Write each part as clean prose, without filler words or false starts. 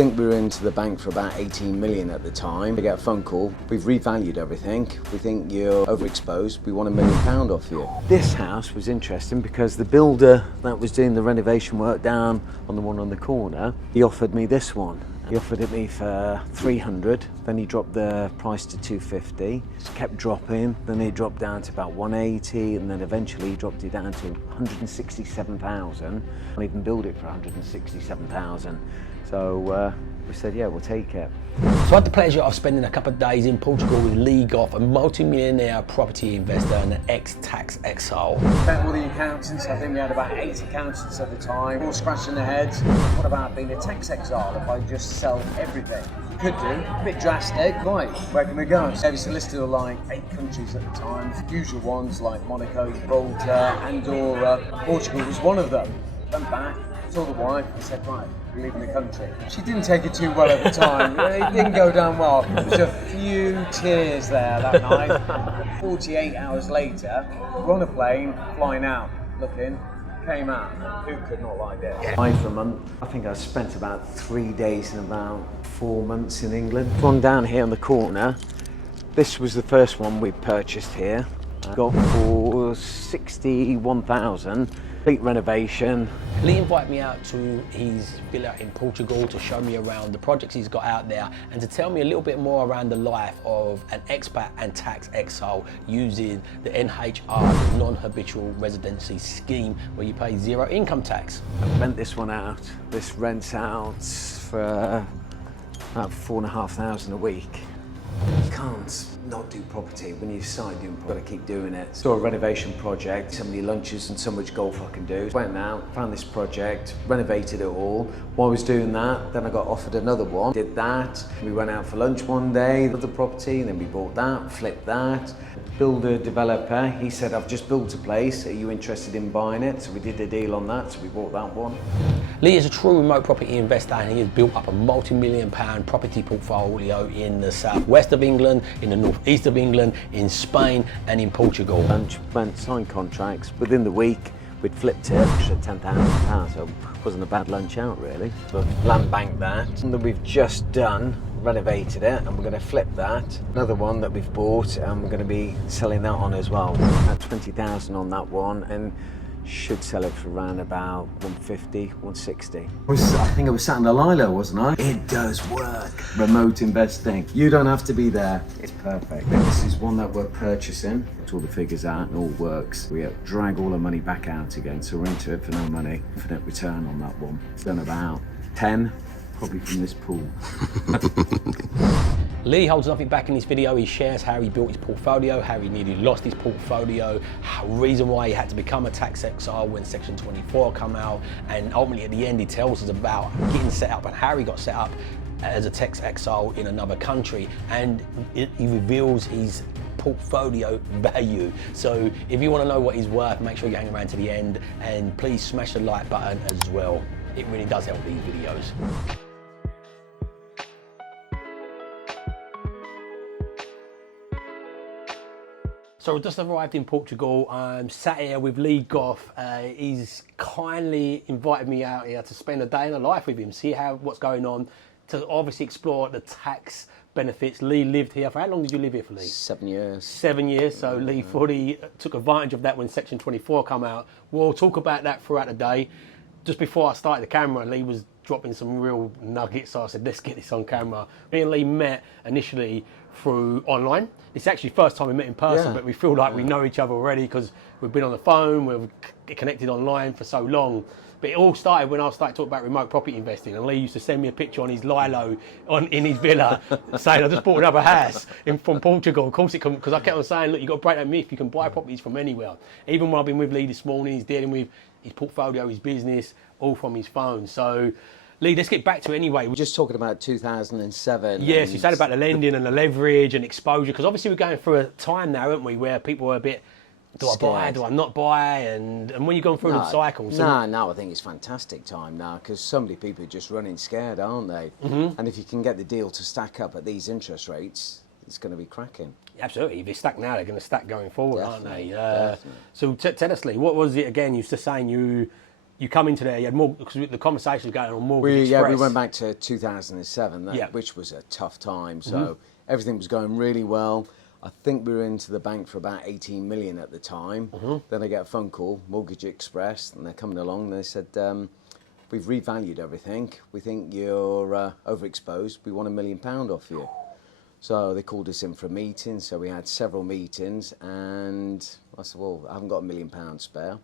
think we were into the bank for about 18 million at the time. We get a phone call, we've revalued everything, we think you're overexposed, we want £1 million off you. This house was interesting because the builder that was doing the renovation work down on the one on the corner, he offered me this one. He offered it me for 300, then he dropped the price to 250. It kept dropping, then it dropped down to about 180, and then eventually he dropped it down to 167,000. I even built it for 167,000. So we said, yeah, we'll take it. So I had the pleasure of spending a couple of days in Portugal with Goff, a multi-millionaire property investor and an ex-tax exile. Met all the accountants. I think we had about 8 accountants at the time, all scratching their heads. What about being a tax exile if I just sell everything? Could do, a bit drastic. Right, where can we go? Every solicitor like 8 countries at the time. Usual ones like Monaco, Gibraltar, Andorra. Portugal was one of them. Went back, saw the wife and said, right, we're leaving the country. She didn't take it too well at the time. It didn't go down well. There was a few tears there that night. 48 hours later, we're on a plane, flying out, looking, came out. Who could not like it? For a month. I think I spent about 3 days and about 4 months in England. One down here on the corner. This was the first one we purchased here. Got for 61,000. Complete renovation. Lee invited me out to his villa in Portugal to show me around the projects he's got out there and to tell me a little bit more around the life of an expat and tax exile using the NHR, the non-habitual residency scheme, where you pay 0 income tax. I rent this one out. This rents out for about 4,500 a week. You can't not do property. When you decide you've got to keep doing it. Saw a renovation project, so many lunches and so much golf I can do. Went out, found this project, renovated it all. While I was doing that, then I got offered another one. Did that. We went out for lunch one day, another property, and then we bought that, flipped that. Builder, developer, he said, I've just built a place, are you interested in buying it? So we did a deal on that, so we bought that one. Lee is a true remote property investor and he has built up a multi-million pound property portfolio in the southwest of England, in the northeast of England, in Spain and in Portugal. Went signed contracts. Within the week, we'd flipped it for £10,000, so it wasn't a bad lunch out really. But land banked that. And then we've just done, renovated it, and we're going to flip that. Another one that we've bought, and we're going to be selling that on as well. At 20,000 on that one, and should sell it for around about 150, 160. I think I was sat in the Lilo, wasn't I? It does work. Remote investing. You don't have to be there. It's perfect. This is one that we're purchasing. Put all the figures out and all works. We drag all the money back out again, so we're into it for no money. Infinite return on that one. It's done about 10, probably from this pool. Lee holds nothing back in this video. He shares how he built his portfolio, how he nearly lost his portfolio, reason why he had to become a tax exile when Section 24 come out, and ultimately at the end he tells us about getting set up and how he got set up as a tax exile in another country, and he reveals his portfolio value. So if you want to know what he's worth, make sure you hang around to the end, and please smash the like button as well. It really does help these videos. So we just arrived in Portugal. I'm sat here with Goff. He's kindly invited me out here to spend a day in the life with him, see what's going on, to obviously explore the tax benefits. Lee lived here. For how long did you live here for, Lee? 7 years. 7 years. So Lee fully took advantage of that when Section 24 come out. We'll talk about that throughout the day. Just before I started the camera, Lee was dropping some real nuggets, so I said, let's get this on camera. Me and Lee met initially through online. It's actually the first time we met in person, but we feel like we know each other already because we've been on the phone, we've connected online for so long. But it all started when I started talking about remote property investing, and Lee used to send me a picture on his Lilo in his villa saying, I just bought another house from Portugal. Of course it can, because I kept on saying, look, you've got to break that myth, you can buy properties from anywhere. Even when I've been with Lee this morning, he's dealing with his portfolio, his business, all from his phone. So Lee, let's get back to it anyway. We're just talking about 2007. Yes, you said about the lending and the leverage and exposure, because obviously we're going through a time now, aren't we, where people are a bit, do I buy, do I not buy, and when you're going through the cycle. So no, I think it's fantastic time now, because so many people are just running scared, aren't they? Mm-hmm. And if you can get the deal to stack up at these interest rates, it's going to be cracking. Absolutely. If they stack now, they're going to stack going forward, Definitely, aren't they? So tell us, Lee, what was it again? You were saying you you come into there, you had more, because the conversation was going on Mortgage Express. Yeah, we went back to 2007, which was a tough time. So everything was going really well. I think we were into the bank for about 18 million at the time. Then I get a phone call, Mortgage Express, and they're coming along. And they said, we've revalued everything. We think you're overexposed. We want £1 million off you. So they called us in for a meeting. So we had several meetings, and I said, well, I haven't got £1 million spare.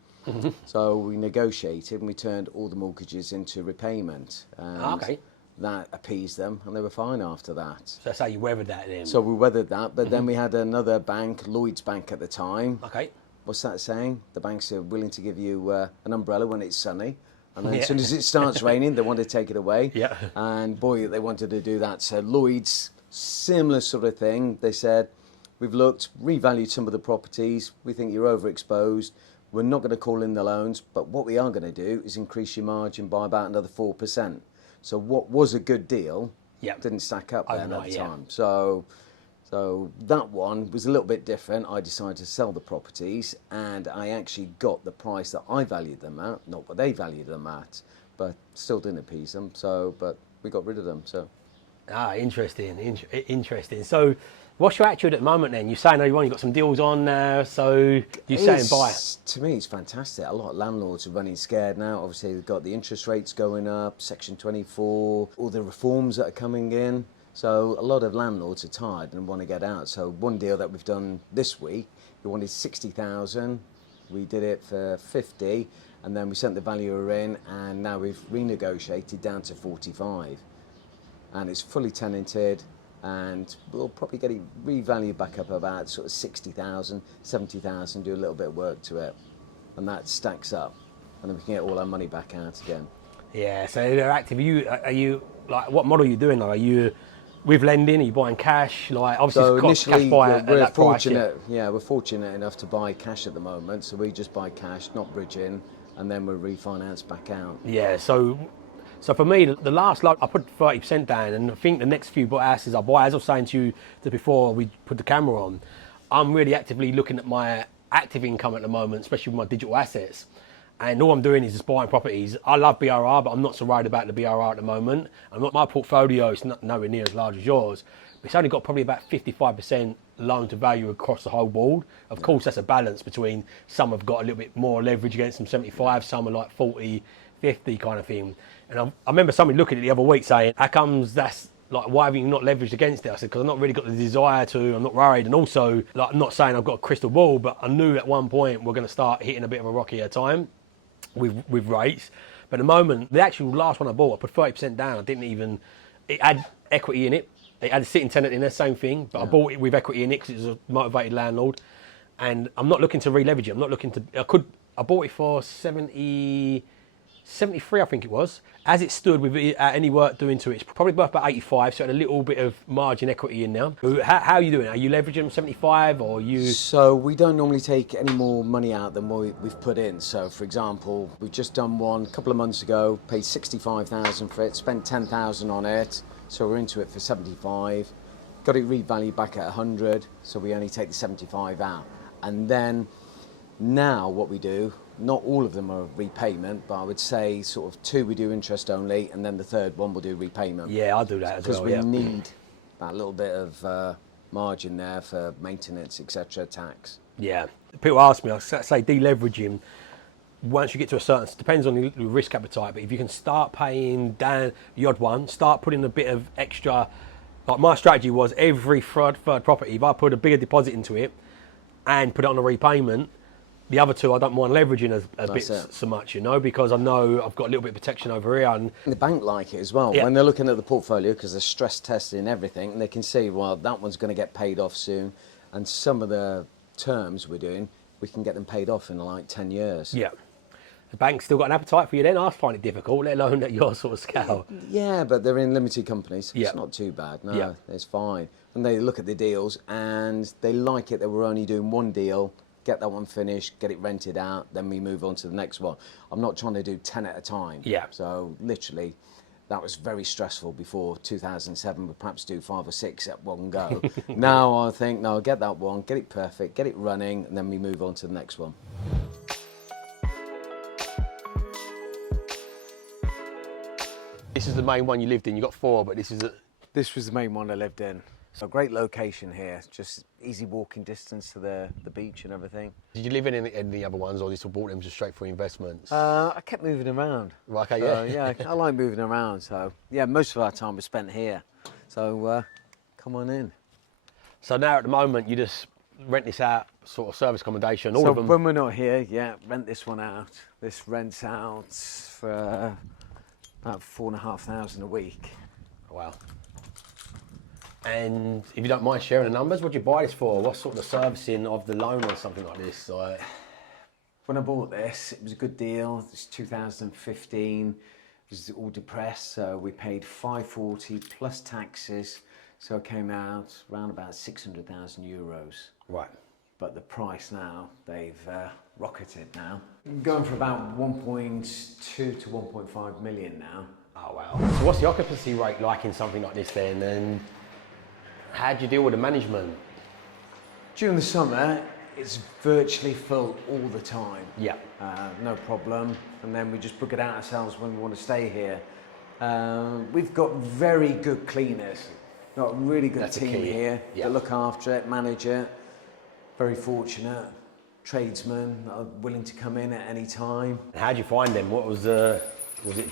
So we negotiated, and we turned all the mortgages into repayment. And that appeased them, and they were fine after that. So that's how you weathered that then? So we weathered that, but then we had another bank, Lloyd's Bank at the time. Okay. What's that saying? The banks are willing to give you an umbrella when it's sunny. And then as soon as it starts raining, they want to take it away. Yeah. And boy, they wanted to do that. So Lloyd's, similar sort of thing. They said, we've looked, revalued some of the properties. We think you're overexposed. We're not going to call in the loans, but what we are going to do is increase your margin by about another 4%. So what was a good deal didn't stack up then at the time. So that one was a little bit different. I decided to sell the properties, and I actually got the price that I valued them at, not what they valued them at, but still didn't appease them. But we got rid of them. So. Interesting. So what's your attitude at the moment then? You're saying you've only got some deals on now, so you're saying buy. To me, it's fantastic. A lot of landlords are running scared now. Obviously, they've got the interest rates going up, Section 24, all the reforms that are coming in. So a lot of landlords are tired and want to get out. So one deal that we've done this week, we wanted 60,000. We did it for 50, and then we sent the valuer in, and now we've renegotiated down to 45. And it's fully tenanted, and we'll probably get it revalued back up about sort of 60,000, 70,000, do a little bit of work to it, and that stacks up, and then we can get all our money back out again. Yeah, so they're active. Are you like, what model are you doing? Like, are you with lending? Are you buying cash? Like, obviously, so it's cash buy at that fortunate, price. Yeah, we're fortunate enough to buy cash at the moment, so we just buy cash, not bridging, and then we'll refinance back out. Yeah, so for me, the last lot, I put 30% down, and I think the next few houses I buy, as I was saying to you before we put the camera on, I'm really actively looking at my active income at the moment, especially with my digital assets. And all I'm doing is just buying properties. I love BRR, but I'm not so worried about the BRR at the moment. My portfolio is nowhere near as large as yours. It's only got probably about 55% loan to value across the whole board. Of course, that's a balance between some have got a little bit more leverage against them, 75, some are like 40, 50 kind of thing. And I remember somebody looking at it the other week saying, how comes that's like, why have you not leveraged against it? I said, because I've not really got the desire to, I'm not worried. And also, like, I'm not saying I've got a crystal ball, but I knew at one point we're going to start hitting a bit of a rockier time with rates. But at the moment, the actual last one I bought, I put 30% down. I didn't even, it had equity in it. It had a sitting tenant in there, same thing. But I bought it with equity in it because it was a motivated landlord. And I'm not looking to re-leverage it. I'm not looking to, I bought it for 73, I think it was. As it stood with any work doing to it, it's probably worth about 85, so it had a little bit of margin equity in there. How are you doing? Are you leveraging 75 or you? So we don't normally take any more money out than what we've put in. So for example, we've just done one a couple of months ago, paid 65,000 for it, spent 10,000 on it, so we're into it for 75. Got it revalued back at 100, so we only take the 75 out. And then now what we do, not all of them are repayment, but I would say sort of 2 we do interest only, and then the third one we'll do repayment. Yeah, I'll do that as well. Because we need that little bit of margin there for maintenance, etc., tax. Yeah. People ask me, I say deleveraging, once you get to a certain, depends on the risk appetite, but if you can start paying down the odd one, start putting a bit of extra, like my strategy was every third property, if I put a bigger deposit into it and put it on a repayment, the other two I don't mind leveraging a bit so much, you know, because I know I've got a little bit of protection over here. And the bank like it as well. Yeah. When they're looking at the portfolio, because they're stress testing everything, and they can see, well, that one's going to get paid off soon. And some of the terms we're doing, we can get them paid off in like 10 years. Yeah. The bank's still got an appetite for you then? I find it difficult, let alone at your sort of scale. Yeah, but they're in limited companies. Yeah. It's not too bad. No, it's fine. And they look at the deals and they like it that we're only doing one deal, get that one finished, get it rented out, then we move on to the next one. I'm not trying to do 10 at a time. Yeah. So literally, that was very stressful before 2007. We'd perhaps do 5 or 6 at one go. Now I think, no, get that one, get it perfect, get it running, and then we move on to the next one. This is the main one you lived in. You got 4, but this is This was the main one I lived in. So great location here, just easy walking distance to the beach and everything. Did you live in any of the other ones, or just bought them just straight for investments? I kept moving around. Right, okay, So, yeah. I like moving around. So yeah, most of our time was spent here. So come on in. So now at the moment you just rent this out, sort of service accommodation, all So of them. when we're not here, rent this one out. This rents out for about £4,500 a week. Wow. And if you don't mind sharing the numbers, what did you buy this for? What sort of servicing of the loan or something like this? When I bought this, it was a good deal. It's 2015. It was all depressed, so we paid $540 plus taxes. So it came out around about 600,000 euros. Right. But the price now, they've rocketed now. Going for about 1.2 to 1.5 million now. Oh wow. So what's the occupancy rate like in something like this then? And how do you deal with the management? During the summer, it's virtually full all the time. Yeah. No problem. And then we just book it out ourselves when we want to stay here. We've got very good cleaners. Got a really good team here that look after it, manage it. Very fortunate. Tradesmen that are willing to come in at any time. And how do you find them? What was it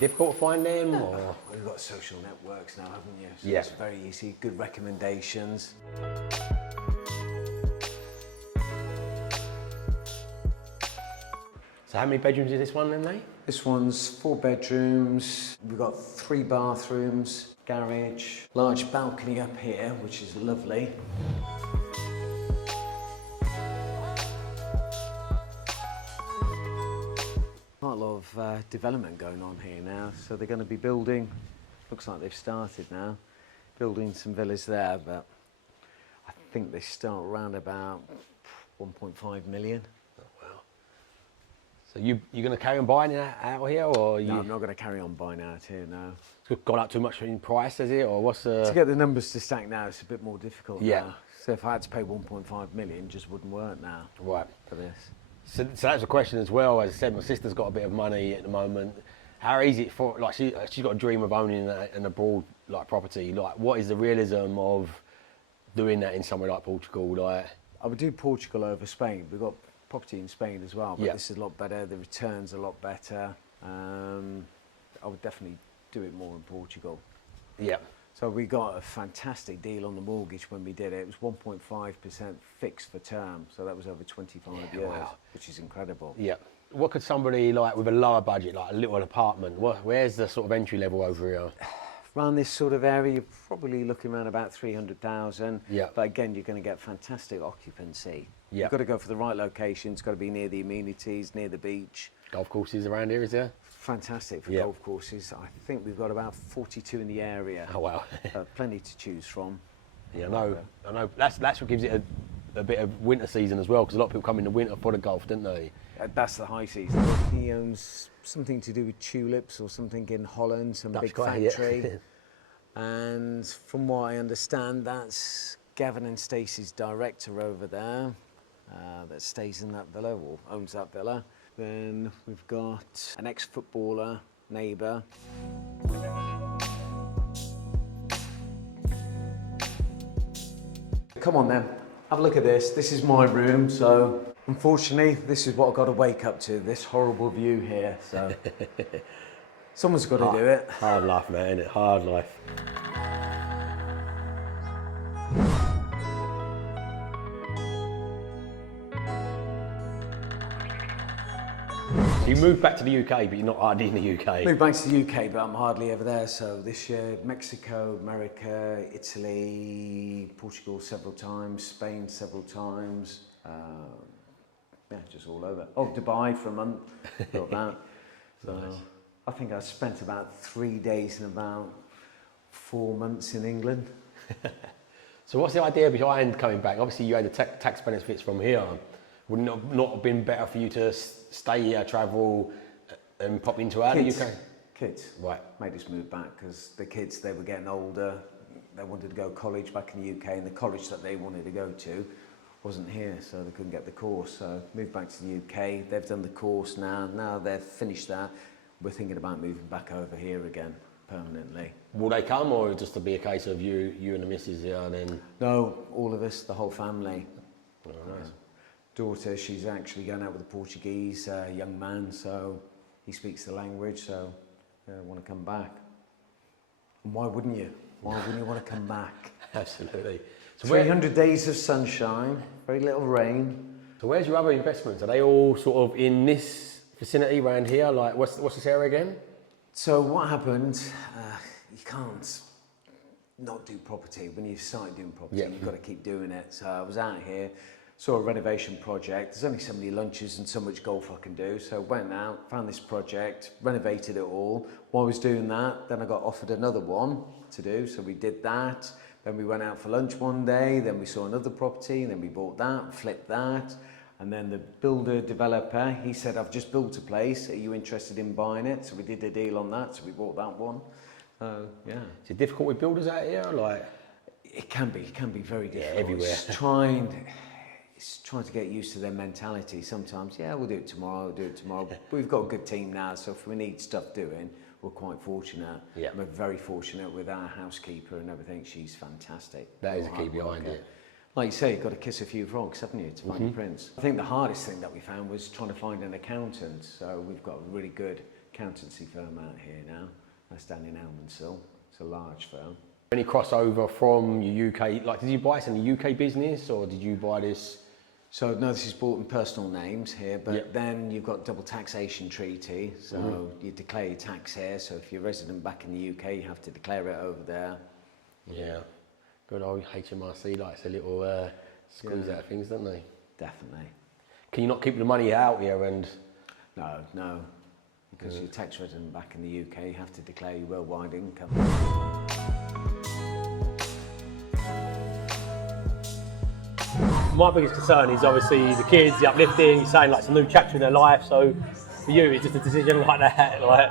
difficult to find them? Or? We've got social networks now, haven't you? So yeah. It's very easy. Good recommendations. So how many bedrooms is this one then, mate? This one's 4 bedrooms. We've got 3 bathrooms, garage, large balcony up here, which is lovely. Quite a lot of development going on here now. So they're going to be building, looks like they've started now, building some villas there, but I think they start around about 1.5 million. So you're going to carry on buying it out here, or No, I'm not going to carry on buying out here now. It's gone up too much in price, has it, or what's the? To get the numbers to stack now, it's a bit more difficult Yeah. now. So if I had to pay 1.5 million, just wouldn't work now. Right. For this. So that's a question as well. As I said, my sister's got a bit of money at the moment. How easy it for like she's got a dream of owning an abroad like property. Like, what is the realism of doing that in somewhere like Portugal? Like, I would do Portugal over Spain. We've got property in Spain as well, but yeah. this is a lot better. The return's a lot better. I would definitely do it more in Portugal. Yeah. So we got a fantastic deal on the mortgage when we did it. It was 1.5% fixed for term, so that was over 25 years, wow. which is incredible. Yeah. What could somebody like with a lower budget, like a little apartment? Where's the sort of entry level over here? Around this sort of area, you're probably looking around about 300,000. Yeah. But again, you're going to get fantastic occupancy. Yeah. You've got to go for the right location. It's got to be near the amenities, near the beach. Golf courses around here, is there? Fantastic for Yeah. golf courses. I think we've got about 42 in the area. Oh wow. Plenty to choose from. Yeah, I know. That's what gives it a bit of winter season as well, because a lot of people come in the winter for the golf, don't they? That's the high season. He owns something to do with tulips or something in Holland, some big factory. Yeah. And from what I understand, that's Gavin and Stacey's director over there that stays in that villa or owns that villa. Then we've got an ex-footballer, neighbour. Come on then, have a look at this. This is my room, so unfortunately, this is what I've got to wake up to, this horrible view here, so someone's got to do it. Hard life, man, isn't it? Hard life. So you moved back to the UK, but you're not hardly in the UK. Moved back to the UK, but I'm hardly ever there. So this year, Mexico, America, Italy, Portugal several times, Spain several times. Yeah, just all over. Oh, Dubai for a month. Got that. So nice. I think I spent about 3 days and about 4 months in England. So what's the idea behind coming back? Obviously, you had the tax benefits from here. Wouldn't it not have been better for you to stay here, travel, and pop into out of the UK? Kids. Right. Made us move back because the kids, they were getting older. They wanted to go to college back in the UK, and the college that they wanted to go to wasn't here, so they couldn't get the course. So moved back to the UK. They've done the course now. Now they've finished that. We're thinking about moving back over here again, permanently. Will they come, or just to be a case of you and the missus here, and then? No, all of us, the whole family. Oh, nice. Daughter, she's actually going out with a Portuguese young man, so he speaks the language, so I want to come back. And why wouldn't you? Why wouldn't you want to come back? Absolutely. So 300 days of sunshine, very little rain. So where's your other investments? Are they all sort of in this vicinity around here? Like, what's this area again? So what happened, you can't not do property. When you start doing property, you've got to keep doing it. So I was out here, saw a renovation project. There's only so many lunches and so much golf I can do. So went out, found this project, renovated it all. While I was doing that, then I got offered another one to do. So we did that. Then we went out for lunch one day. Then we saw another property. Then we bought that, flipped that. And then the builder developer, he said, I've just built a place. Are you interested in buying it? So we did a deal on that. So we bought that one. Yeah. Is it difficult with builders out here? Like, it can be very difficult. Yeah, everywhere. It's trying to get used to their mentality. Sometimes, yeah, we'll do it tomorrow, We've got a good team now, so if we need stuff doing, we're quite fortunate. Yeah. We're very fortunate with our housekeeper and everything. She's fantastic. that is a key behind it. Like you say, you've got to kiss a few frogs, haven't you, to find your prince. I think the hardest thing that we found was trying to find an accountant. So we've got a really good accountancy firm out here now. That's down in Elmansill. It's a large firm. Any crossover from your UK, like did you buy this in the UK business, or did you buy this? So no, this is bought in personal names here, but then you've got double taxation treaty. So you declare your tax here. So if you're resident back in the UK, you have to declare it over there. Yeah. Good old HMRC likes a little squeeze out of things, don't they? Definitely. Can you not keep the money out here and? No. Because you're tax resident back in the UK, you have to declare your worldwide income. My biggest concern is obviously the kids, the uplifting, you're saying like it's a new chapter in their life, so for you it's just a decision like that, like?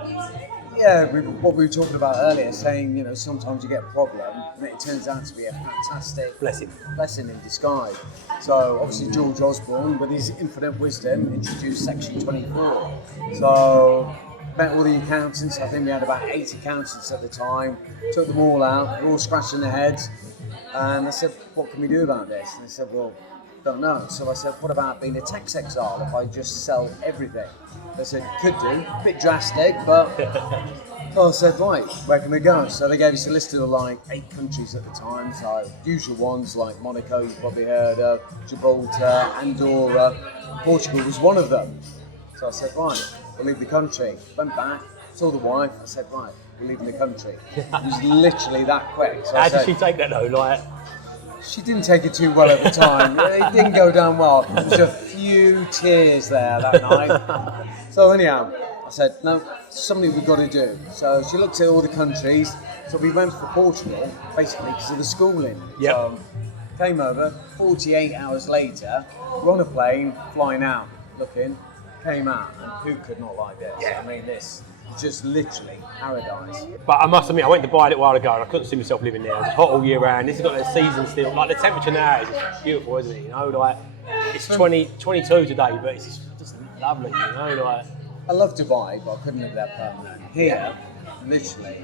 Yeah, what we were talking about earlier, saying, you know, sometimes you get a problem and it turns out to be a fantastic blessing in disguise. So obviously George Osborne, with his infinite wisdom, introduced Section 24. So met all the accountants, I think we had about 8 accountants at the time, took them all out, they're all scratching their heads. And I said, what can we do about this? And they said, well, don't know. So I said, what about being a tax exile if I just sell everything? They said, could do, a bit drastic, but I said, right, where can we go? So they gave us a list of like 8 countries at the time, so usual ones like Monaco, you've probably heard of, Gibraltar, Andorra, Portugal was one of them. So I said, right, we'll leave the country. Went back, saw the wife, I said, right, we're leaving the country. It was literally that quick. So How did she take that though? Like, she didn't take it too well at the time. It didn't go down well. There was a few tears there that night. So anyhow, I said, no, something we've got to do. So she looked at all the countries. So we went for Portugal, basically because of the schooling. Yep. So came over, 48 hours later, we're on a plane, flying out, looking, came out, and who could not like this? Yeah. I mean, this is just literally paradise. but I must admit, I went to buy it a while ago and I couldn't see myself living there. It's hot all year round. This has got the season still. Like the temperature now is just beautiful, isn't it? You know, like it's 22 today, but it's just lovely. You know, like. I love Dubai, but I couldn't live there permanently. Here, literally,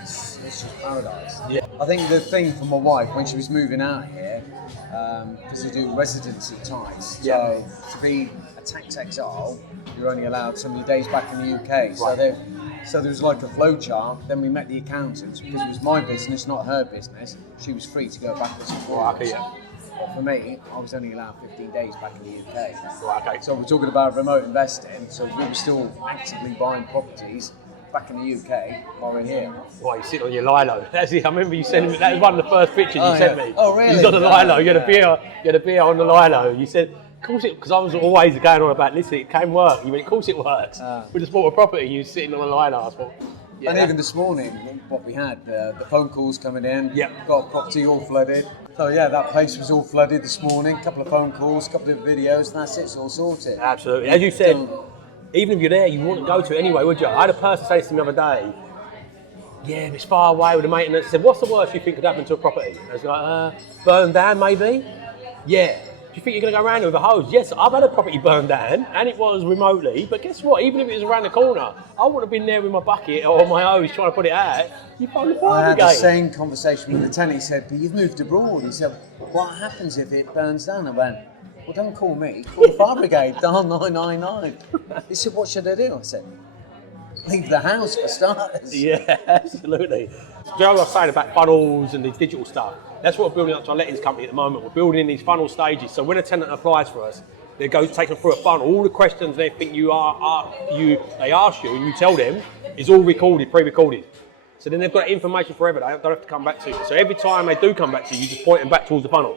it's just paradise. Yeah. I think the thing for my wife when she was moving out here, because they do residency ties, so to be a tax exile, you're only allowed so many days back in the UK. So there was like a flow chart. Then we met the accountants because it was my business, not her business. She was free to go backwards and forwards. But for me, I was only allowed 15 days back in the UK. So we're talking about remote investing. So we were still actively buying properties back in the UK while we're here. Why, you sit on your lilo. That's it. I remember you sending me, that was one of the first pictures you sent me. Oh, really? You was on the lilo, you had a beer on the lilo. You said, of course it, because I was always going on about, listen, it can work. You went, of course it works. We just bought a property, you were sitting on the lilo. I thought, yeah. And even this morning, what we had, the phone calls coming in, Yep. got a property all flooded. So yeah, that place was all flooded this morning, a couple of phone calls, a couple of videos, and that's it, it's all sorted. Absolutely. As you said, even if you're there, you wouldn't go to it anyway, would you? I had a person say this to me the other day, yeah, it's far away with the maintenance. I said, what's the worst you think could happen to a property? I was like, burn down maybe? Yeah. you think you're going to go around there with a hose? Yes, I've had a property burned down, and it was remotely, but guess what? Even if it was around the corner, I would have been there with my bucket or my hose trying to put it out. You phone the I fire had the brigade. same conversation with the tenant. He said, but you've moved abroad. He said, what happens if it burns down? I went, well, don't call me. Call the fire brigade. Dial 999. He said, what should I do? I said, leave the house for starters. Yeah, absolutely. Joe, I was saying about funnels and these digital stuff. That's what we're building up to our lettings company at the moment. We're building in these funnel stages. So when a tenant applies for us, they go take them through a funnel. All the questions they think they ask you, and you tell them, is all recorded, pre-recorded. So then they've got information forever. They don't have to come back to you. So every time they do come back to you, you just point them back towards the funnel.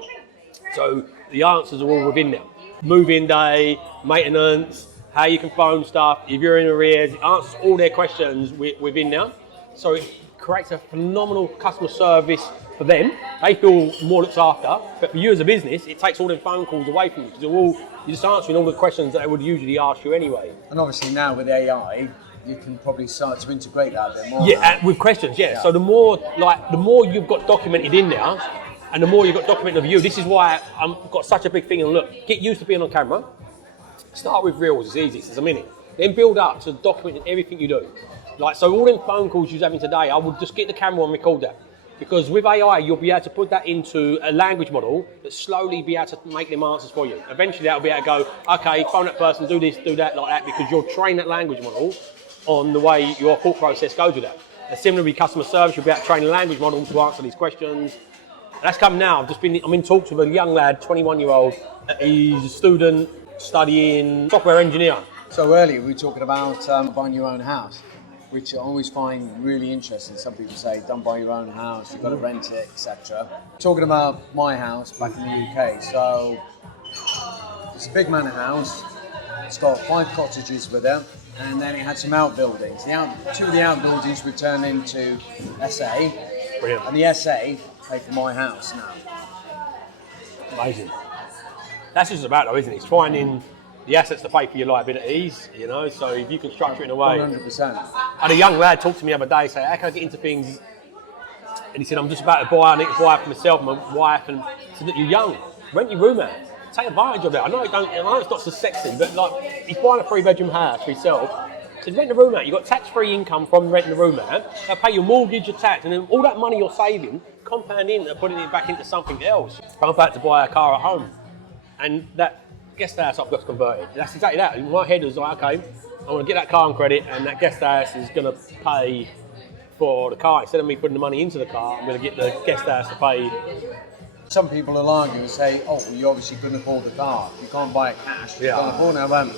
So the answers are all within there. Move-in day, maintenance, how you can phone stuff, if you're in arrears, it answers all their questions within there. So it creates a phenomenal customer service for them. They feel more looked after, but for you as a business, it takes all them phone calls away from you because you're just answering all the questions that they would usually ask you anyway. And obviously now with AI, you can probably start to integrate that a bit more. Yeah, with questions, yeah. So the more you've got documented in there, and the more you've got documented of you, this is why I've got such a big thing. And look, get used to being on camera. Start with reels, it's easy, it's a minute. Then build up to documenting everything you do. Like, so all them phone calls you're having today, I would just get the camera and record that. Because with AI, you'll be able to put that into a language model that slowly be able to make them answers for you. Eventually that'll be able to go, okay, phone that person, do this, do that, like that, because you'll train that language model on the way your thought process goes with that. And similarly with customer service, you'll be able to train a language model to answer these questions. And that's come now. I'm in talks with a young lad, 21-year-old. He's a student studying software engineer. So earlier we were talking about buying your own house, which I always find really interesting. Some people say, don't buy your own house, you've got to rent it, etc. Talking about my house back in the UK, so it's a big manor house. It's got 5 cottages with it, and then it had some outbuildings. Two of the outbuildings were turned into SA, Brilliant. and the SA paid for my house now. Amazing. That's just about though, isn't it? It's finding the assets to pay for your liabilities, you know, so if you can structure it in a way. 100%. I had a young lad talk to me the other day, say, how can I get into things? And he said, I'm just about to buy, I need to buy for myself, my wife, and I said, look, you're young, rent your room out. Take advantage of it. I know it's not so sexy, but like, he's buying a 3-bedroom house for himself. He said, rent the room out. You've got tax-free income from renting the room out. They'll pay your mortgage, your tax, and then all that money you're saving, compound in and putting it back into something else. I'm about to buy a car at home. And that guest house I've got converted. That's exactly that. In my head was like, okay, I want to get that car on credit, and that guest house is going to pay for the car. Instead of me putting the money into the car, I'm going to get the guest house to pay. Some people will argue and say, oh, well, you obviously couldn't afford the car. You can't buy it cash. You can't afford it. I went,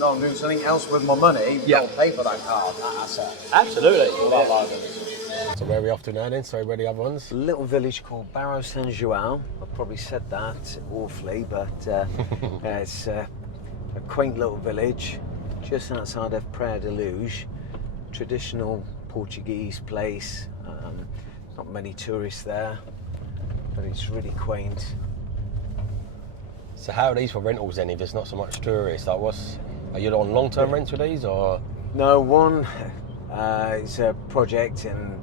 no, I'm doing something else with my money. Don't pay for that car, that asset. Absolutely. All that liability. So where are we off to now then? So where are the other ones? A little village called Barrow Saint João. I probably said that awfully, but it's a quaint little village just outside of Praia de Luz. Traditional Portuguese place. Not many tourists there, but it's really quaint. So how are these for rentals then if there's not so much tourists? Like are you on long-term rents with these or? No, one is a project and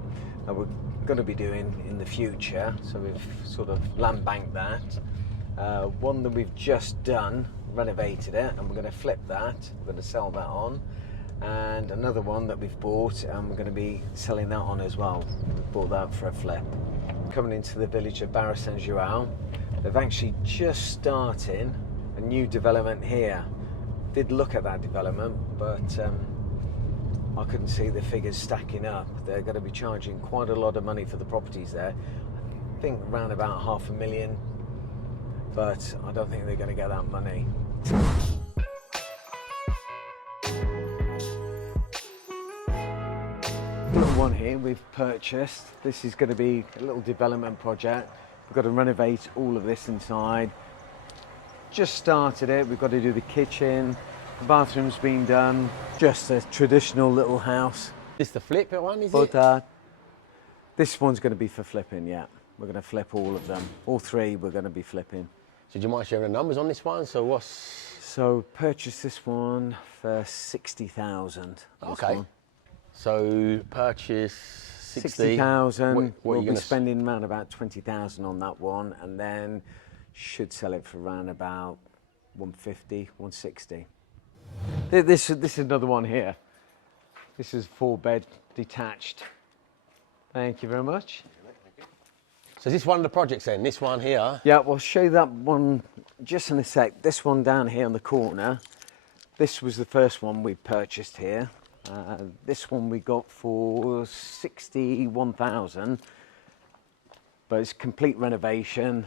we're going to be doing in the future, so we've sort of land banked that. One that we've just done, renovated it, and we're going to flip that, we're going to sell that on. And another one that we've bought, and we're going to be selling that on as well. We've bought that for a flip. Coming into the village of Barrow Saint João, they've actually just started a new development here. Did look at that development, but I couldn't see the figures stacking up. They're going to be charging quite a lot of money for the properties there. I think around about $500,000, but I don't think they're going to get that money. Little one here we've purchased. This is going to be a little development project. We've got to renovate all of this inside. Just started it. We've got to do the kitchen. The bathroom's been done. Just a traditional little house. Is the flip one, is But it? this one's going to be for flipping, yeah. We're going to flip all of them. All 3 we're going to be flipping. So do you mind sharing the numbers on this one? So what's... So purchased this one for 60,000. Okay. So purchase 60,000. What We'll are you be gonna spending around about 20,000 on that one, and then Should sell it for around about 150, 160. This is another one here. This is 4-bed detached. Thank you very much. So is this one of the projects then? This one here? Yeah, we'll show you that one just in a sec. This one down here on the corner, this was the first one we purchased here. This one we got for 61,000, but it's complete renovation.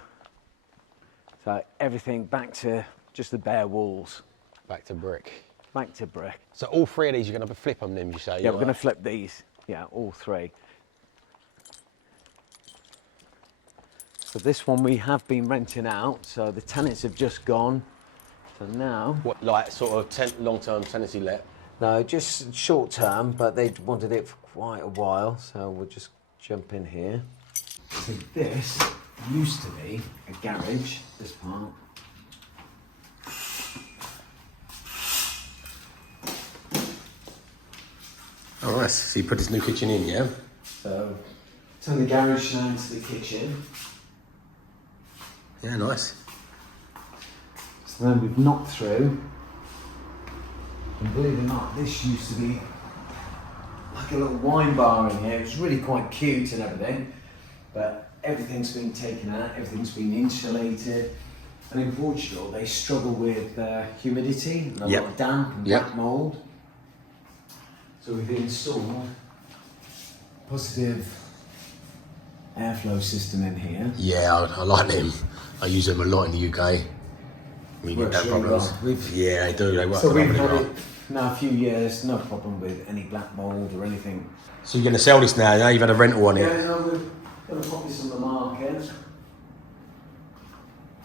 So everything back to just the bare walls. Back to brick. Back to brick. So all three of these you're going to flip on them, you say? Yeah, we're going to flip these. Yeah, all three. So this one we have been renting out, so the tenants have just gone. So now... What, like sort of long-term tenancy let? No, just short term, but they wanted it for quite a while, so we'll just jump in here. So this used to be a garage, this part. Oh, nice. So you put this new kitchen in, yeah? So turn the garage now into the kitchen. Yeah, nice. So then we've knocked through. And believe it or not, this used to be like a little wine bar in here. It was really quite cute and everything, but everything's been taken out, everything's been insulated. And in Portugal, they struggle with humidity and a lot of damp and black mould. So we've installed a positive airflow system in here. Yeah, I like them. I use them a lot in the UK. We get no problems. Yeah, they do. They work. So we've had it now a few years, no problem with any black mould or anything. So you're going to sell this now? Now you've had a rental on it. Yeah, no, we're going to pop this on the market.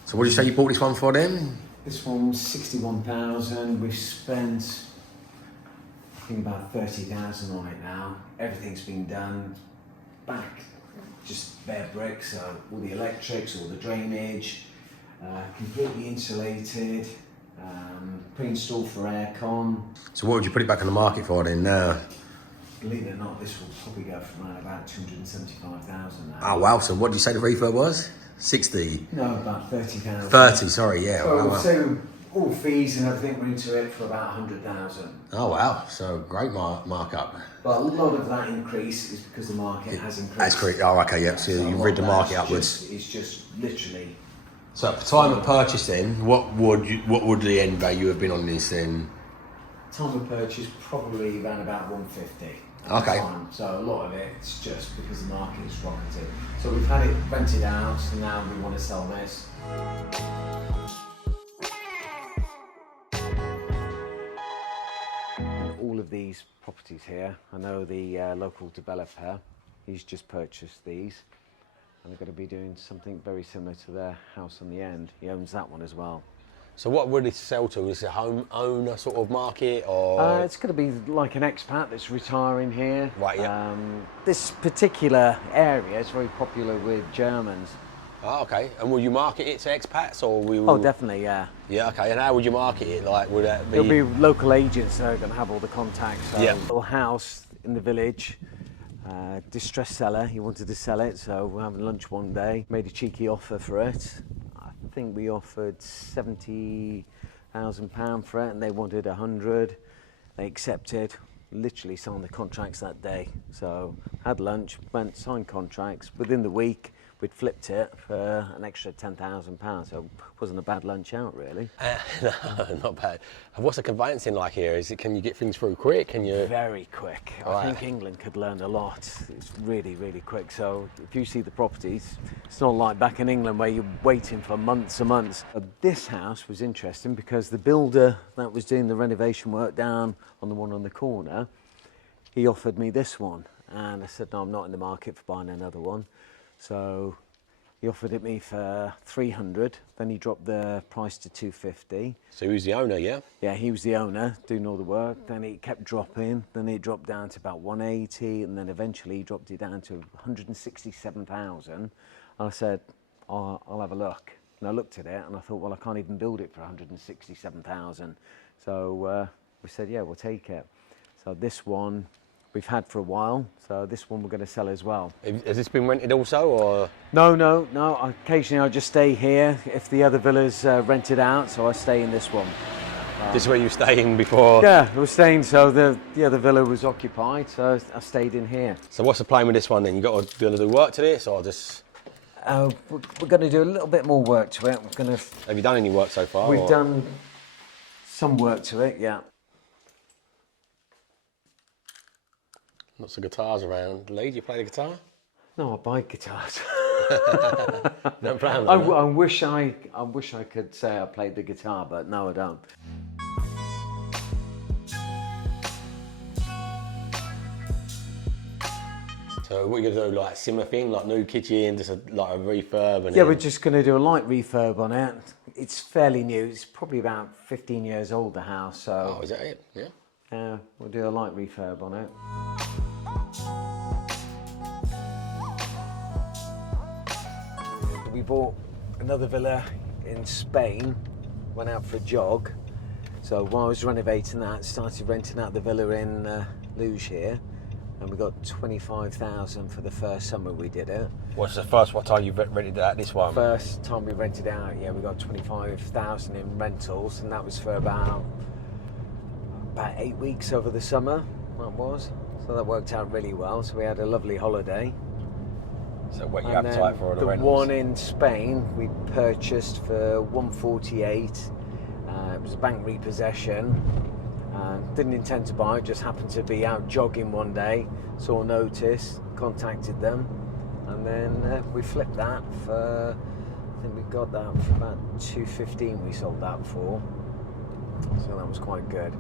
So what did you say you bought this one for then? This one's 61,000. We've spent, I think, about 30,000 on it now. Everything's been done back, just bare bricks. So all the electrics, all the drainage. Completely insulated, pre-installed for aircon. So what would you put it back on the market for then now? Believe it or not, this will probably go for around about 275,000 now. Oh wow, so what did you say the refurb was? 60? No, about 30,000. 30, sorry, yeah. So, Wow. so all fees and everything were into it for about 100,000. Oh wow, so great markup. But a lot of that increase is because the market has increased. That's correct. Oh okay, yeah, so you've rid the market upwards. It's just literally... So at the time of purchase then, what would the end value have been on this then? Time of purchase probably around about 150. Okay. Time. So a lot of it's just because the market is rocketed. So we've had it rented out, so now we want to sell this. All of these properties here, I know the local developer, he's just purchased these. And they're going to be doing something very similar to their house on the end. He owns that one as well. So what would it sell to? Is it a home owner sort of market or? It's going to be like an expat that's retiring here. Right, yeah. This particular area is very popular with Germans. Oh, okay. And will you market it to expats or will? Oh, definitely, yeah. Yeah, okay. And how would you market it? Like, would that be? There'll be local agents that are going to have all the contacts. So Yeah. Little house in the village. Distressed seller, he wanted to sell it, so we're having lunch one day, made a cheeky offer for it. I think we offered £70,000 for it and they wanted 100. They accepted, literally signed the contracts that day. So had lunch, went, signed contracts. Within the week, we'd flipped it for an extra £10,000, so it wasn't a bad lunch out, really. No, not bad. And what's the conveyancing like here? Can you get things through quick? Can you? Very quick. Right. I think England could learn a lot. It's really, really quick. So if you see the properties, it's not like back in England where you're waiting for months and months. This house was interesting because the builder that was doing the renovation work down on the one on the corner, he offered me this one. And I said, no, I'm not in the market for buying another one. So he offered it me for 300, then he dropped the price to 250. So he was the owner, yeah? Yeah, he was the owner, doing all the work. Then it kept dropping, then it dropped down to about 180, and then eventually he dropped it down to 167,000. And I said, I'll have a look. And I looked at it and I thought, well, I can't even build it for 167,000. So we said, yeah, we'll take it. So this one, we've had for a while. So this one we're going to sell as well. Has this been rented also, or? No. Occasionally I just stay here if the other villa's rented out, so I stay in this one. This is where you were staying before? Yeah, I was staying, so the other villa was occupied, so I stayed in here. So what's the plan with this one then? You got to do work to this, or just? We're going to do a little bit more work to it. We're going to. Have you done any work so far? We've done some work to it, yeah. Lots of guitars around. Lee, do you play the guitar? No, I buy guitars. Don't play them. I wish I could say I played the guitar, but no, I don't. So what are you going to do, like a similar thing, like new kitchen, just like a refurb? And yeah, we're just going to do a light refurb on it. It's fairly new. It's probably about 15 years old, the house. So. Oh, is that it? Yeah. Yeah, we'll do a light refurb on it. We bought another villa in Spain, went out for a jog. So while I was renovating that, started renting out the villa in Luge here. And we got 25,000 for the first summer we did it. What's the first time you rented out this one? First time we rented out, yeah, we got 25,000 in rentals, and that was for about 8 weeks over the summer, that was. So that worked out really well, so we had a lovely holiday. So whet your appetite for all the rentals? The one in Spain we purchased for 148. It was a bank repossession. Didn't intend to buy it, just happened to be out jogging one day, saw a notice, contacted them, and then we flipped that for, I think we got that for about 215 we sold that for. So that was quite good.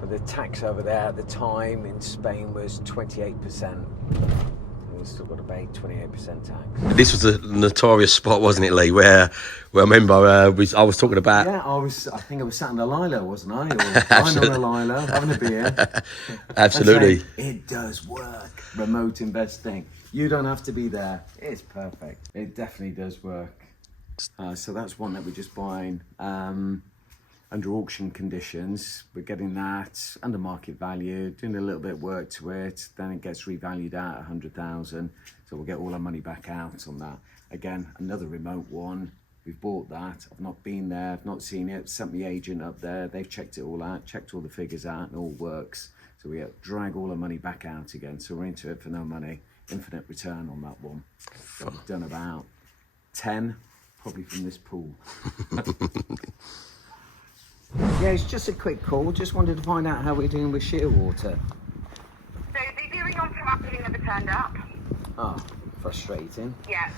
But the tax over there at the time in Spain was 28%. We still got to pay 28% tax. This was a notorious spot, wasn't it, Lee? Where I remember I was talking about. Yeah, I think I was sat on a Lila, wasn't I? Or lying on a Lila, having a beer. Absolutely. It does work. Remote investing. You don't have to be there. It's perfect. It definitely does work. So that's one that we're just buying under auction conditions. We're getting that under market value, doing a little bit of work to it, then it gets revalued at 100,000. So we'll get all our money back out on that. Again, another remote one. We've bought that. I've not been there, I've not seen it. Sent the agent up there. They've checked it all out, checked all the figures out, and all works. So we drag all our money back out again. So we're into it for no money. Infinite return on that one. So we've done about 10, probably from this pool. Yeah, it's just a quick call. Just wanted to find out how we're doing with Shearwater. So the viewing on Friday never turned up. Oh, frustrating. Yeah,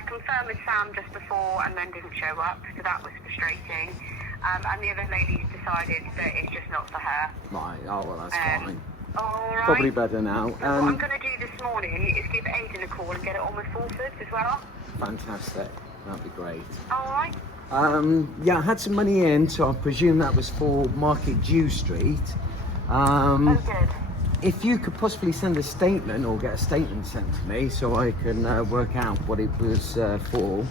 confirmed with Sam just before and then didn't show up, so that was frustrating. And the other lady's decided that it's just not for her. Right, oh well, that's fine. All right. Probably better now. So what I'm going to do this morning is give Aidan a call and get it on with Fulford as well. Fantastic. That'd be great. All right. Yeah, I had some money in, so I presume that was for Market Dew Street. Oh, good. If you could possibly send a statement or get a statement sent to me so I can work out what it was for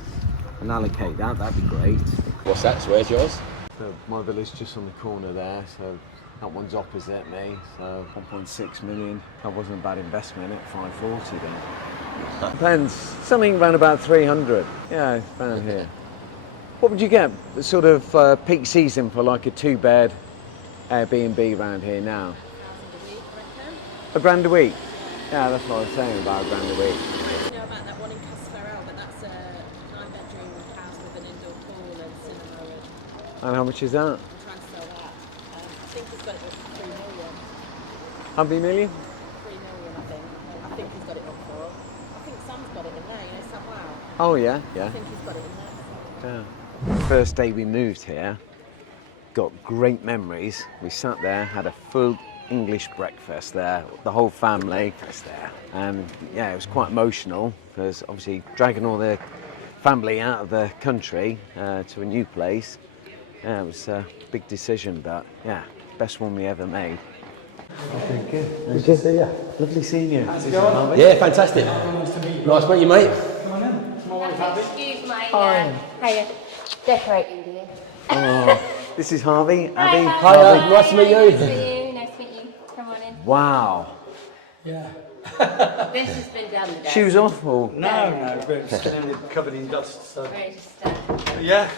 and allocate that, that'd be great. What's that? So where's yours? So my villa's just on the corner there, so that one's opposite me, so 1.6 million. That wasn't a bad investment at 540 then. Depends, something around about 300. Yeah, around here. What would you get, the sort of peak season for like a 2-bed Airbnb around here now? $1,000 a week, I reckon. $1,000 a week? Yeah, that's what I was saying, about $1,000 a week. I don't know about that one in Casfarel, but that's a 9-bedroom house with an indoor pool and cinema. And how much is that? I'm trying to sell that. I think he's got it up for 3 million. How many million? 3 million, I think. I think he's got it up for. I think Sam's got it in there, you know, Sam Wow. Oh yeah, yeah. I think he's got it in there. Yeah. First day we moved here, got great memories. We sat there, had a full English breakfast there, the whole family was there. And yeah, it was quite emotional because obviously dragging all the family out of the country to a new place, yeah, it was a big decision, but yeah, best one we ever made. Thank you. Nice to see you. Lovely seeing you. How's it going? Yeah, fantastic. Nice to meet you. Nice to meet you, mate. Come on in. It's my wife, Abby. Excuse my Hi. how you decorating, do you? Oh, this is Harvey. Abby. Hi, nice to meet you. Nice to meet you. Nice to meet you. Come on in. Wow, Yeah. This has been done today. Shoes off or? No, but it's covered in dust. So. Ready to start. Yeah.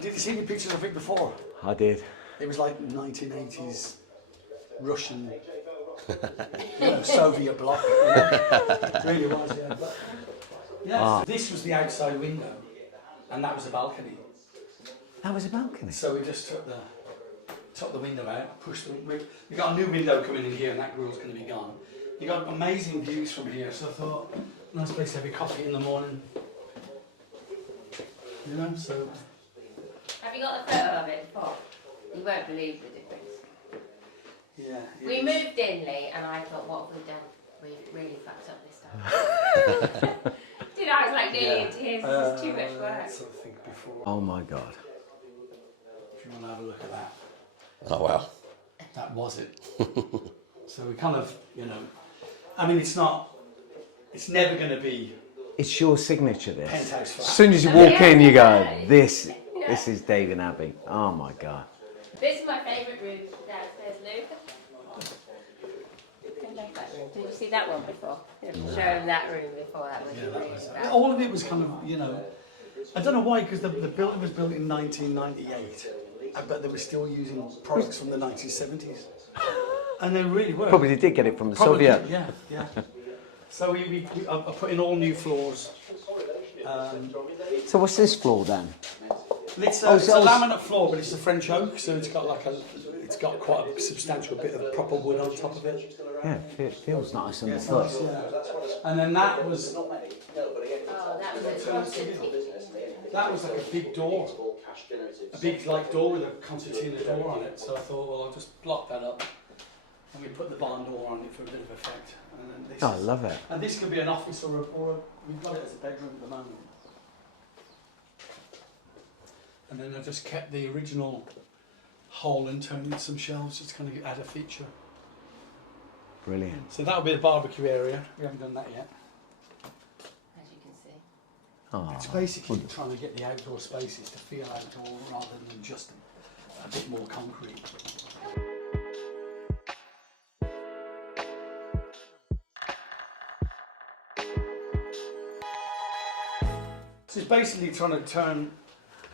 Did you see any pictures of it before? I did. It was like 1980s Russian, Soviet bloc. It really was, yeah. But, yeah. This was the outside window, and that was the balcony. That was a balcony. So we just took the window out, pushed the. We got a new window coming in here, and that grill's going to be gone. You got amazing views from here, so I thought, nice place to have a coffee in the morning. You know, so. Have you got the photo of it before? You won't believe the difference. Yeah. We moved in, Lee, and I thought, what have we done? We've really fucked up this time. Dude, I was like nearly in tears. This is too much work. Let's have a think before. Oh my God. If you want to have a look at that. Oh wow. That was it. So we kind of, I mean, it's never going to be It's your signature, this. penthouse flat. As soon as you walk in, you go, this is Dave and Abby. Oh my God. This is my favourite room downstairs, Luke. I like that room. Did you see that one before? Shown that room before. That was really bad. All of it was kind of, I don't know why, because the building was built in 1998, but they were still using products from the 1970s. And they really were. Probably did get it from the Probably, Soviet. yeah. So I put in all new floors. So what's this floor then? It's a laminate floor, but it's a French oak, so it's got quite a substantial bit of proper wood on top of it. Yeah, it feels nice on the Nice, foot. yeah. And then that was Oh, that was a constantine. that was like a big door, a big door with a concertina door on it. So I thought, well, I'll just block that up, and we put the barn door on it for a bit of effect. And then this Oh, I love it. And this could be an office or we've got it as a bedroom at the moment. And then I just kept the original hole and turned it into some shelves just to kind of add a feature. Brilliant. So that'll be the barbecue area. We haven't done that yet. As you can see. Oh, It's basically trying to get the outdoor spaces to feel outdoor rather than just a bit more concrete. So it's basically trying to turn.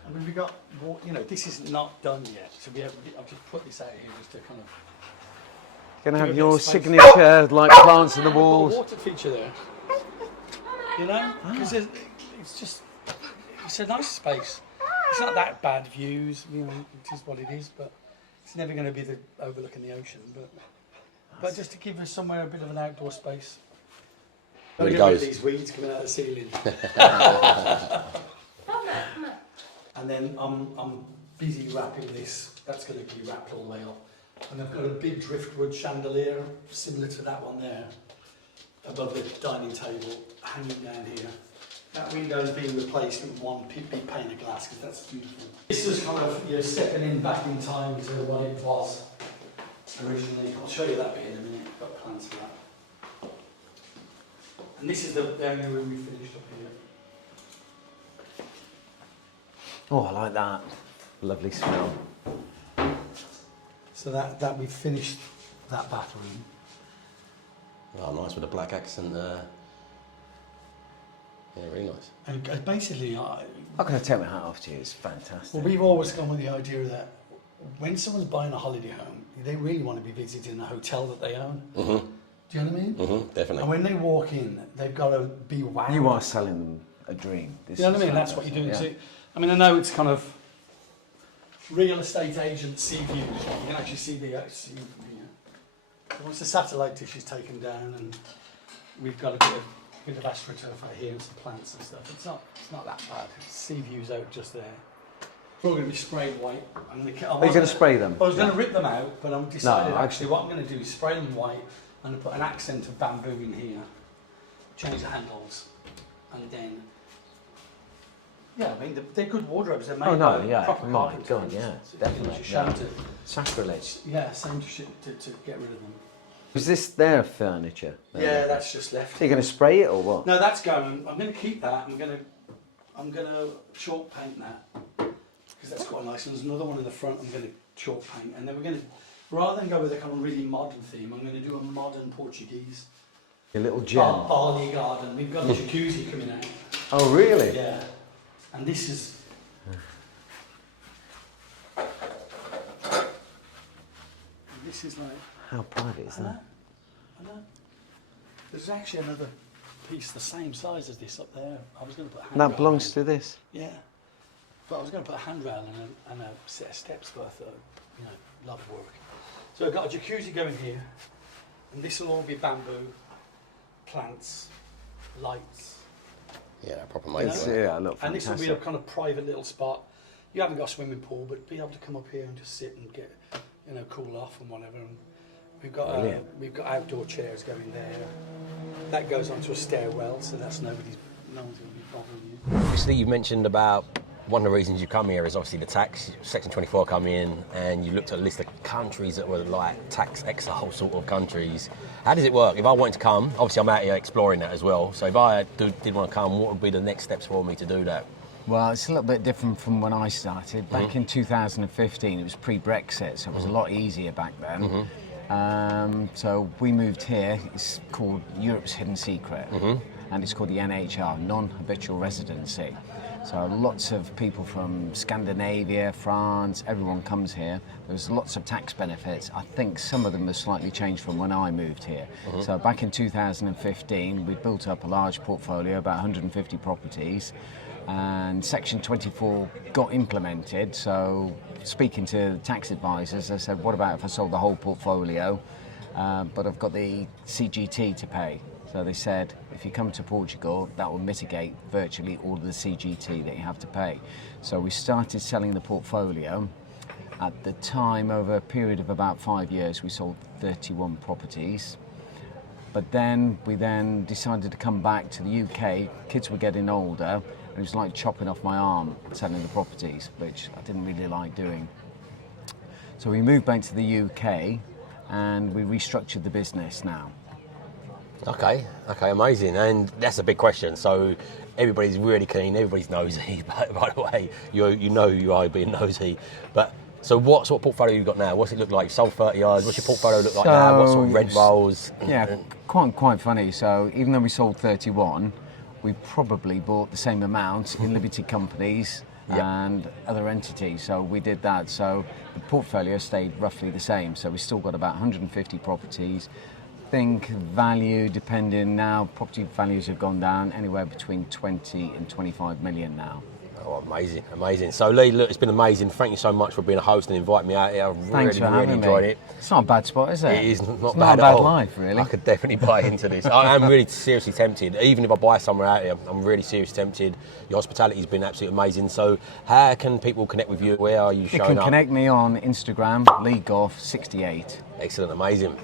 I mean, we got, this is not done yet. So I've just put this out here just to kind of. gonna do a have bit your of space. signature like plants on the Put a walls. water feature there. Because it's a nice space. It's not that bad views, it is what it is, but it's never going to be the overlooking the ocean. But just to give us somewhere a bit of an outdoor space. There Don't it get rid of goes. these weeds coming out of the ceiling. And then I'm busy wrapping this. That's going to be wrapped all the way up. And I've got a big driftwood chandelier similar to that one there above the dining table hanging down here. That window is being replaced with one big pane of glass because that's beautiful. This is kind of stepping in back in time to what it was originally. I'll show you that bit in a minute. I've got plans for that. And this is the only room we finished up here. Oh, I like that. Lovely smell. So that we've finished that bathroom. Oh, nice with a black accent. Yeah, really nice. And basically, I'm gonna take my hat off to you. It's fantastic. well, we've always gone with the idea that when someone's buying a holiday home, they really want to be visiting a hotel that they own. Mm-hmm. Do you know what I mean? Mm-hmm, definitely. And when they walk in, they've got to be wowed. You are selling them a dream. This You know what I is mean? That's what you're doing. fantastic, So, I mean, I know it's kind of real estate agent sea views. You can actually see the sea view. So once the satellite dish is taken down, and we've got a bit of astroturf out here and some plants and stuff. It's not that bad. Sea views out just there. It's all going to be sprayed white. Are you going to spray them? I was going to rip them out, but I'm decided No, actually what I'm going to do is spray them white and put an accent of bamboo in here, change the handles, and then. Yeah, I mean they're good wardrobes. They're made Oh no, by yeah, proper my carpenters. God, yeah, definitely. It's a shame Yeah. to, Sacrilege. yeah, same shit to get rid of them. Is this their furniture? Yeah, that's just left. So you're going to spray it or what? No, that's going. I'm going to keep that. I'm going to chalk paint that because that's quite nice. And there's another one in the front. I'm going to chalk paint, and then rather than go with a kind of really modern theme, I'm going to do a modern Portuguese A little gem. barley garden. We've got a jacuzzi coming out. Oh, really? Yeah. And this is... This is like... How private is that? I know. There's actually another piece the same size as this up there. I was going to put a handrail. That belongs to this. Yeah. But I was going to put a handrail and a set of steps worth of, you know, lot of work. So I've got a jacuzzi going here, and this will all be bamboo, plants, lights. Yeah, proper mate. It's, yeah, look And this will be a fantastic. kind of private little spot. You haven't got a swimming pool, but be able to come up here and just sit and get, you know, cool off and whatever. And we've got outdoor chairs going there. That goes onto a stairwell, so that's no one's going to be bothering you. Obviously, you mentioned about one of the reasons you come here is obviously the tax. Section 24 come in, and you looked at a list of countries that were like tax exile sort of countries. How does it work? If I wanted to come, obviously I'm out here exploring that as well. So if I did want to come, what would be the next steps for me to do that? Well, it's a little bit different from when I started. Back in 2015, it was pre-Brexit, so it was a lot easier back then. So we moved here. It's called Europe's Hidden Secret, and it's called the NHR, non-habitual residency. So lots of people from Scandinavia, France, everyone comes here. There's lots of tax benefits. I think some of them have slightly changed from when I moved here. So back in 2015, we built up a large portfolio, about 150 properties, and Section 24 got implemented. So speaking to the tax advisors, I said, what about if I sold the whole portfolio, but I've got the CGT to pay? So they said, if you come to Portugal, that will mitigate virtually all of the CGT that you have to pay. So we started selling the portfolio. At the time, over a period of about 5 years, we sold 31 properties. But then we decided to come back to the UK. Kids were getting older, and it was like chopping off my arm selling the properties, which I didn't really like doing. So we moved back to the UK, and we restructured the business now. Okay, amazing. And that's a big question. So everybody's really keen, everybody's nosy, by the way, you know you are being nosy. But so what sort of portfolio you've got now? What's it look like? You've sold 30 yards, what's your portfolio look like now? What sort of rent rolls? Yeah, quite funny. So even though we sold 31, we probably bought the same amount in limited companies and other entities. So we did that. So the portfolio stayed roughly the same. So we still got about 150 properties. Think value, depending now, property values have gone down anywhere between 20 and 25 million now. Oh, amazing. So Lee, look, it's been amazing. Thank you so much for being a host and inviting me out here. I've really enjoyed it. It's not a bad spot, is it? It is not it's bad not a at bad all. life, really. I could definitely buy into this. I am really seriously tempted. Even if I buy somewhere out here, I'm really seriously tempted. Your hospitality has been absolutely amazing. So how can people connect with you? Where are you showing up? You can connect me on Instagram, Goff 68. Excellent, amazing.